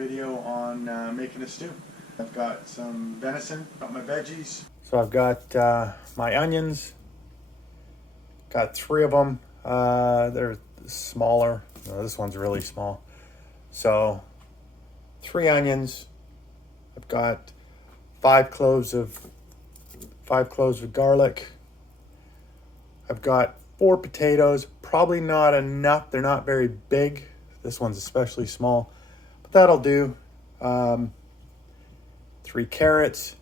video on making a stew. I've got some venison, got my veggies. So I've got my onions, got 3 of them. They're smaller. No, this one's really small. So 3 onions. I've got 5 cloves of garlic. I've got 4 potatoes, probably not enough. They're not very big. This one's especially small, but that'll do. 3 carrots,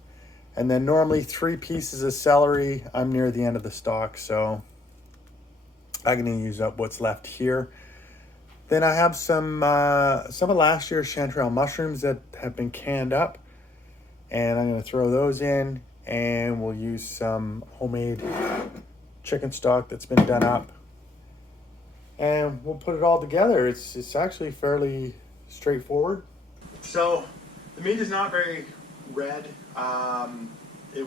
and then normally 3 pieces of celery. I'm near the end of the stock, so I'm gonna use up what's left here. Then I have some of last year's chanterelle mushrooms that have been canned up, and I'm gonna throw those in, and we'll use some homemade chicken stock that's been done up, and we'll put it all together. It's actually fairly straightforward. So the meat is not very red. It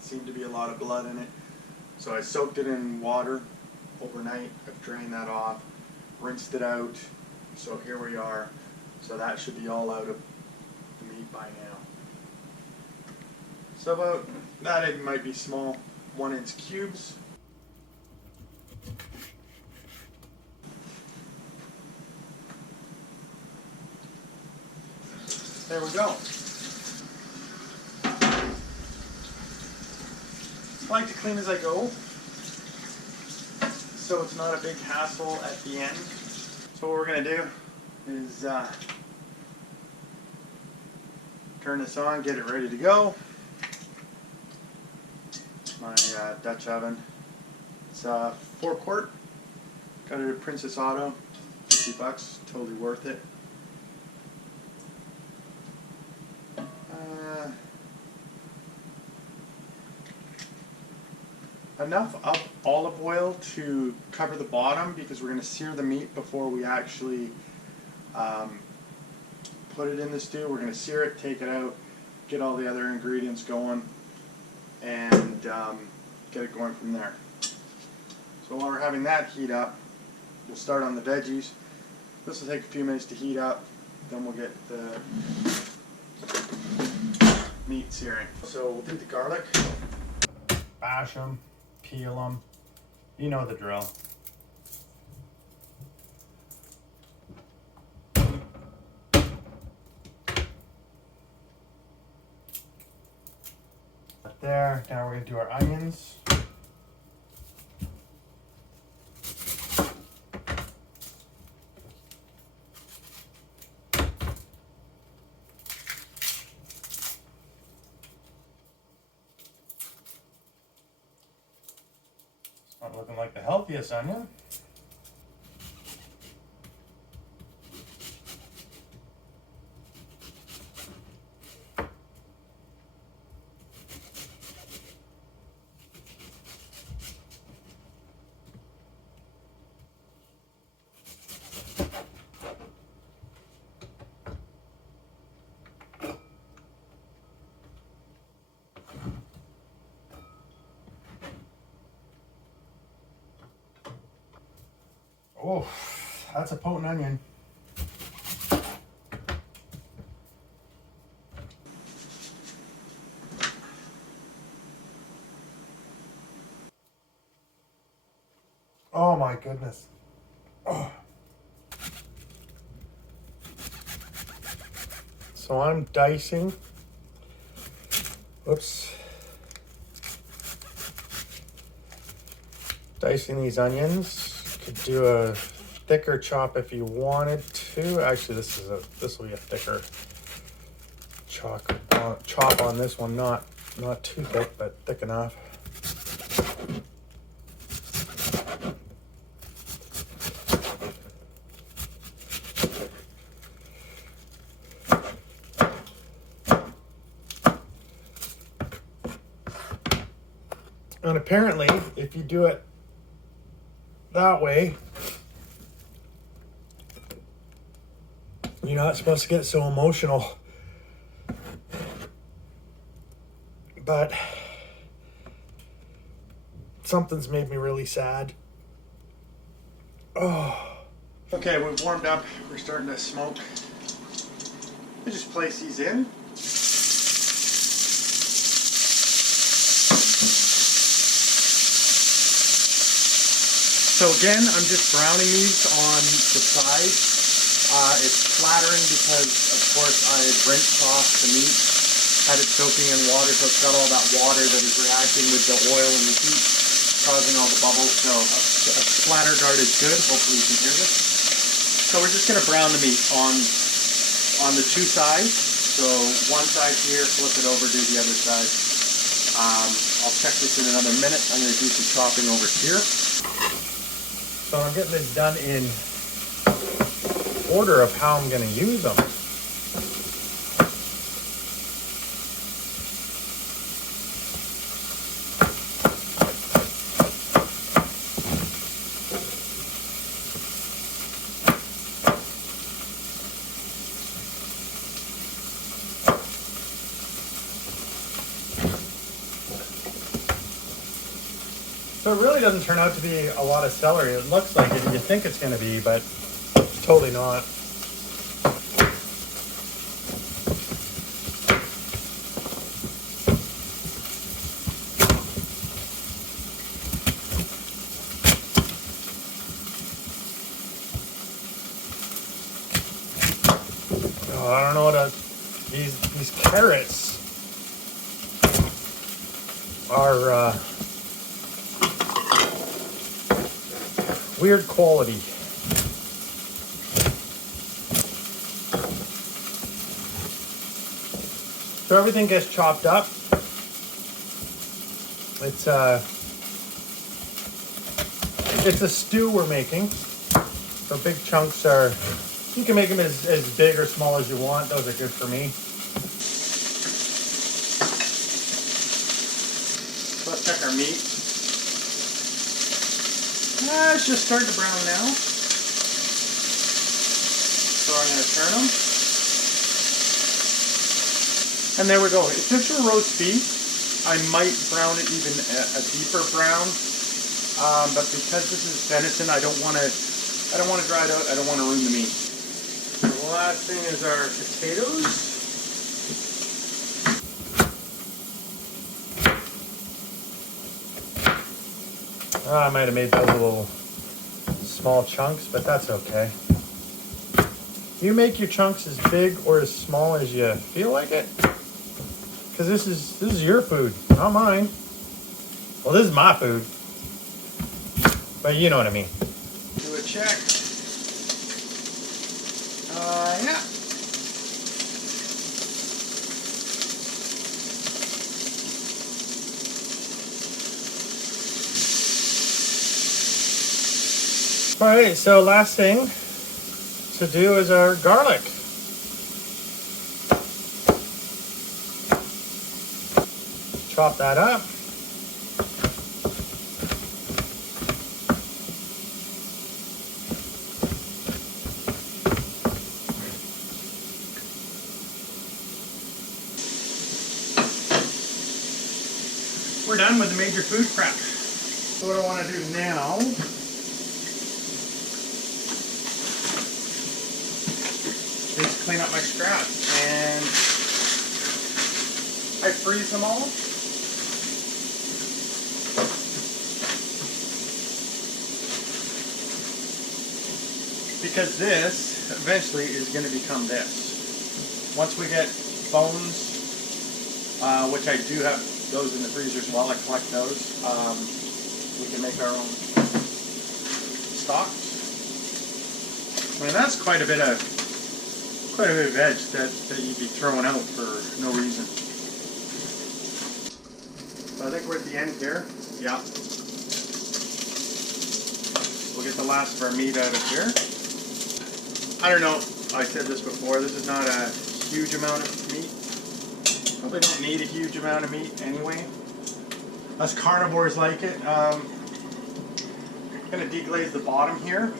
seemed to be a lot of blood in it, so I soaked it in water overnight. I've drained that off, rinsed it out, so here we are. So that should be all out of the meat by now. So about that, it might be small 1-inch cubes. There we go. I like to clean as I go, so it's not a big hassle at the end. So what we're going to do is turn this on, get it ready to go. My Dutch oven. It's 4 quart. Got it at Princess Auto, $50, totally worth it. Enough of olive oil to cover the bottom, because we're going to sear the meat before we actually put it in the stew. We're going to sear it, take it out, get all the other ingredients going, and get it going from there. So while we're having that heat up, we'll start on the veggies. This will take a few minutes to heat up, then we'll get the meat searing. So we'll do the garlic, bash them, peel them, you know the drill. There, now we're going to do our onions. It's not looking like the healthiest onion. Oh, that's a potent onion. Oh my goodness. Oh. So I'm dicing. Whoops. Dicing these onions. Could do a thicker chop if you wanted to. Actually, this will be a thicker chop on this one. Not too thick, but thick enough. And apparently, if you do it that way, you're not supposed to get so emotional. But something's made me really sad. Oh, Okay, we've warmed up. We're starting to smoke. I just place these in. So again, I'm just browning these on the side. It's flattering because, of course, I had rinsed off the meat, had it soaking in water, so it's got all that water that is reacting with the oil and the heat, causing all the bubbles. So a splatter guard is good. Hopefully you can hear this. So we're just going to brown the meat on the two sides. So one side here, flip it over, do the other side. I'll check this in another minute. I'm going to do some chopping over here. So I'm getting this done in order of how I'm going to use them. So it really doesn't turn out to be a lot of celery. It looks like it, you think it's going to be, but it's totally not. Oh, I don't know what these carrots are weird quality. So everything gets chopped up. It's a stew we're making. So big chunks are, you can make them as big or small as you want. Those are good for me. So let's check our meat. It's just starting to brown now. So I'm going to turn them. And there we go. If this were roast beef, I might brown it even a deeper brown. But because this is venison, I don't want to dry it out. I don't want to ruin the meat. So the last thing is our potatoes. I might have made those little small chunks, but that's okay. You make your chunks as big or as small as you feel like it. Because this is your food, not mine. Well, this is my food. But you know what I mean. Do a check. Yeah. Alright, so last thing to do is our garlic. Chop that up. We're done with the major food prep. So what I want to do now is clean up my scraps, and I freeze them all. Because this eventually is going to become this. Once we get bones, which I do have those in the freezer as well, I collect those, we can make our own stocks. I mean, that's quite a bit of veg that you'd be throwing out for no reason. So I think we're at the end here. Yeah. We'll get the last of our meat out of here. I don't know, I said this before, this is not a huge amount of meat. Probably don't need a huge amount of meat anyway. Us carnivores like it. I'm going to deglaze the bottom here.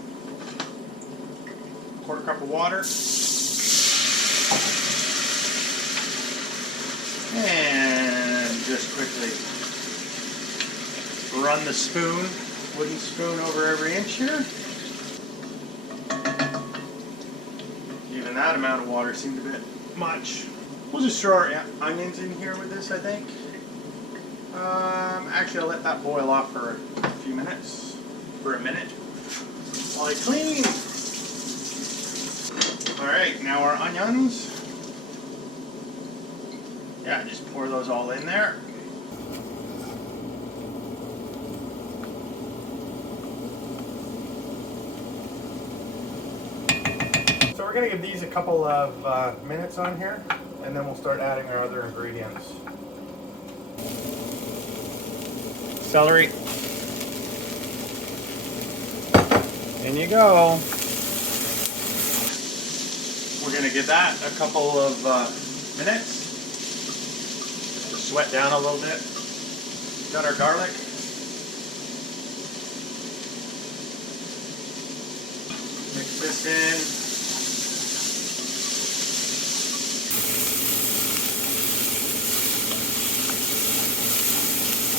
1/4 cup of water. And just quickly run the spoon, wooden spoon, over every inch here. even that amount of water seemed a bit much. We'll just throw our onions in here with this, I think. Actually, I'll let that boil off for a few minutes, for a minute, while I clean. All right, now our onions. Yeah, just pour those all in there. So we're gonna give these a couple of minutes on here, and then we'll start adding our other ingredients. Celery. In you go. We're gonna give that a couple of minutes. To sweat down a little bit. Got our garlic. Mix this in.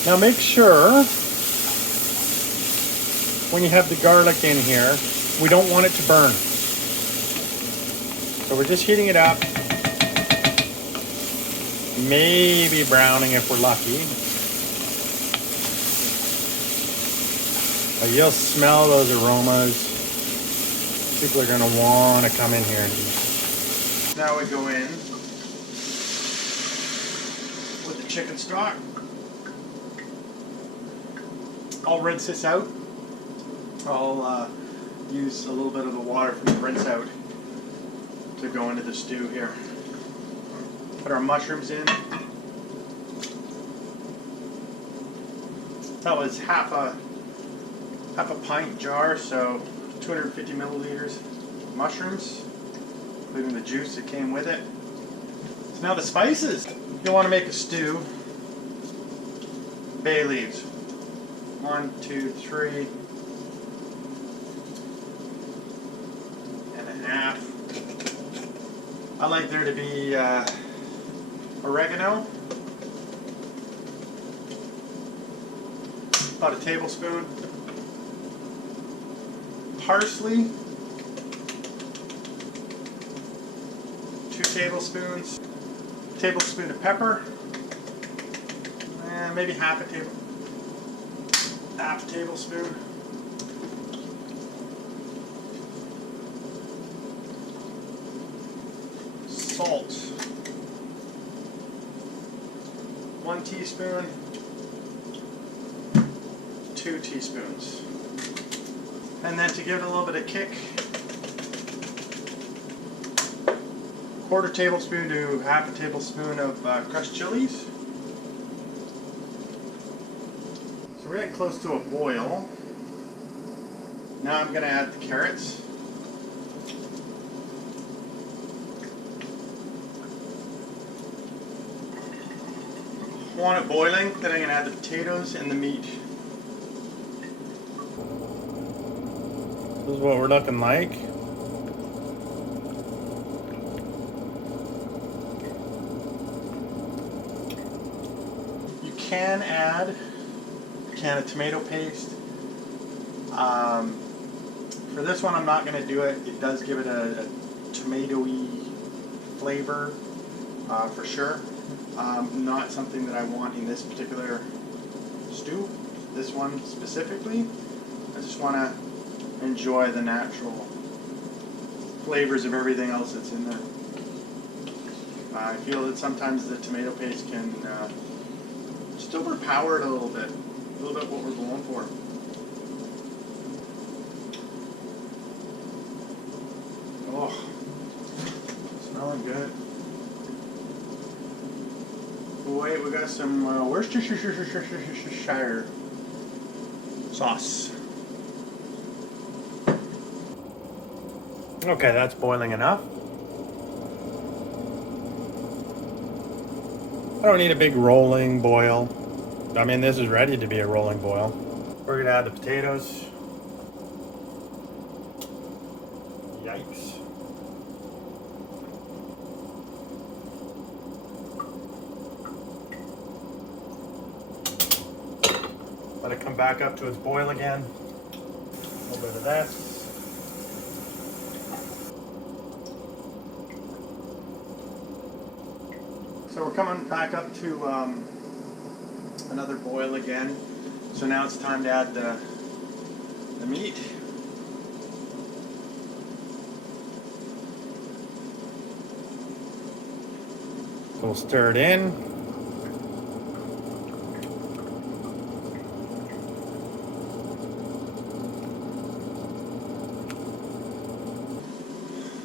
Now make sure when you have the garlic in here, we don't want it to burn. So we're just heating it up, maybe browning if we're lucky. But you'll smell those aromas. People are gonna wanna come in here and eat. Now we go in with the chicken stock. I'll rinse this out. I'll use a little bit of the water from the rinse out to go into the stew here. Put our mushrooms in. That was half a pint jar, so 250 milliliters of mushrooms, including the juice that came with it. So now the spices. If you want to make a stew, bay leaves. 1, 2, 3 and a half. I like there to be oregano, about a tablespoon. Parsley, 2 tablespoons. Tablespoon of pepper, and maybe half a tablespoon. Salt, 1 teaspoon, 2 teaspoons. And then to give it a little bit of kick, 1/4 tablespoon to half a tablespoon of crushed chilies. So we're getting close to a boil. Now I'm going to add the carrots. Want it boiling, then I'm going to add the potatoes and the meat. This is what we're looking like. You can add a can of tomato paste. For this one I'm not going to do it. It does give it a tomatoey flavor for sure. Not something that I want in this particular stew. This one specifically. I just want to enjoy the natural flavors of everything else that's in there. I feel that sometimes the tomato paste can just overpower it a little bit what we're going for. Oh, smelling good. Wait, we got some Worcestershire sauce. Okay, that's boiling enough. I don't need a big rolling boil. I mean, this is ready to be a rolling boil. We're gonna add the potatoes. Yikes. Let it come back up to its boil again. A little bit of this. So we're coming back up to another boil again. So now it's time to add the meat. We'll stir it in.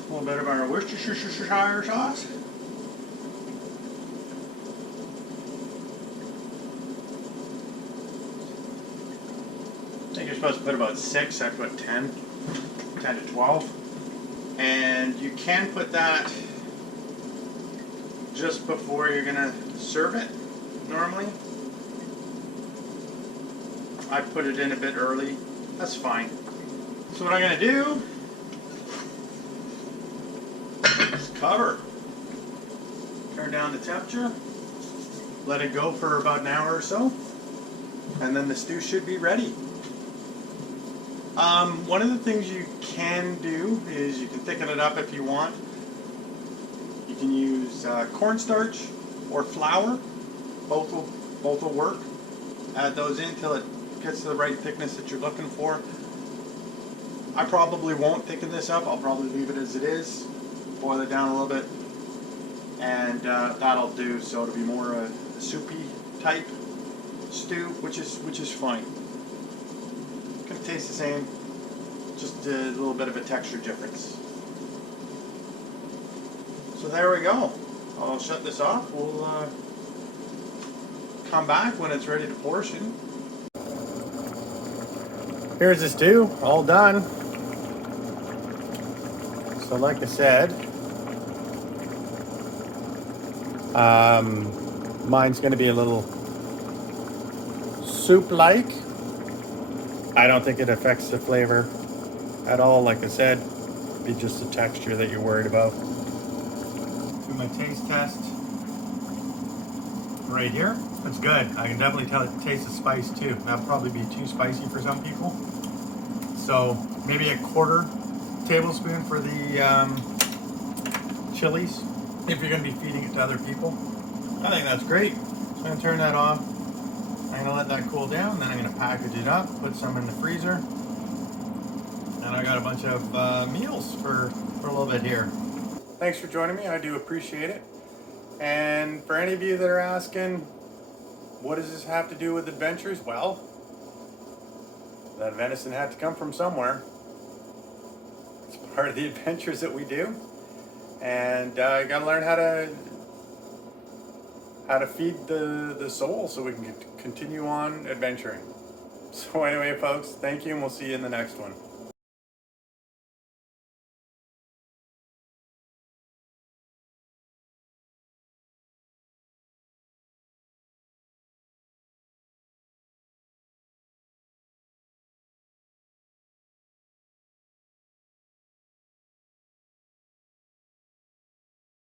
A little bit of our Worcestershire sauce. I think you're supposed to put about 6, I put 10 to 12. And you can put that just before you're gonna serve it, normally. I put it in a bit early, that's fine. So what I'm gonna do is cover, turn down the temperature, let it go for about an hour or so, and then the stew should be ready. One of the things you can do is you can thicken it up if you want. You can use cornstarch or flour. Both will work. Add those in till it gets to the right thickness that you're looking for. I probably won't thicken this up. I'll probably leave it as it is. Boil it down a little bit, and that'll do. So it'll be more a soupy type stew, which is fine. Gonna taste the same, just a little bit of a texture difference. So there we go. I'll shut this off. We'll come back when it's ready to portion. Here's the stew, all done. So like I said, mine's gonna be a little soup-like. I don't think it affects the flavor at all. Like I said, it'd be just the texture that you're worried about. Do my taste test right here. It's good. I can definitely taste the spice too. That'll probably be too spicy for some people. So maybe a 1/4 tablespoon for the chilies if you're going to be feeding it to other people. I think that's great. So I'm going to turn that off. I'm going to let that cool down, then I'm going to package it up, put some in the freezer, and I got a bunch of meals for a little bit here. Thanks for joining me. I do appreciate it. And for any of you that are asking, what does this have to do with adventures? Well, that venison had to come from somewhere. It's part of the adventures that we do. And you gotta learn how to feed the soul so we can continue on adventuring. So anyway, folks, thank you, and we'll see you in the next one.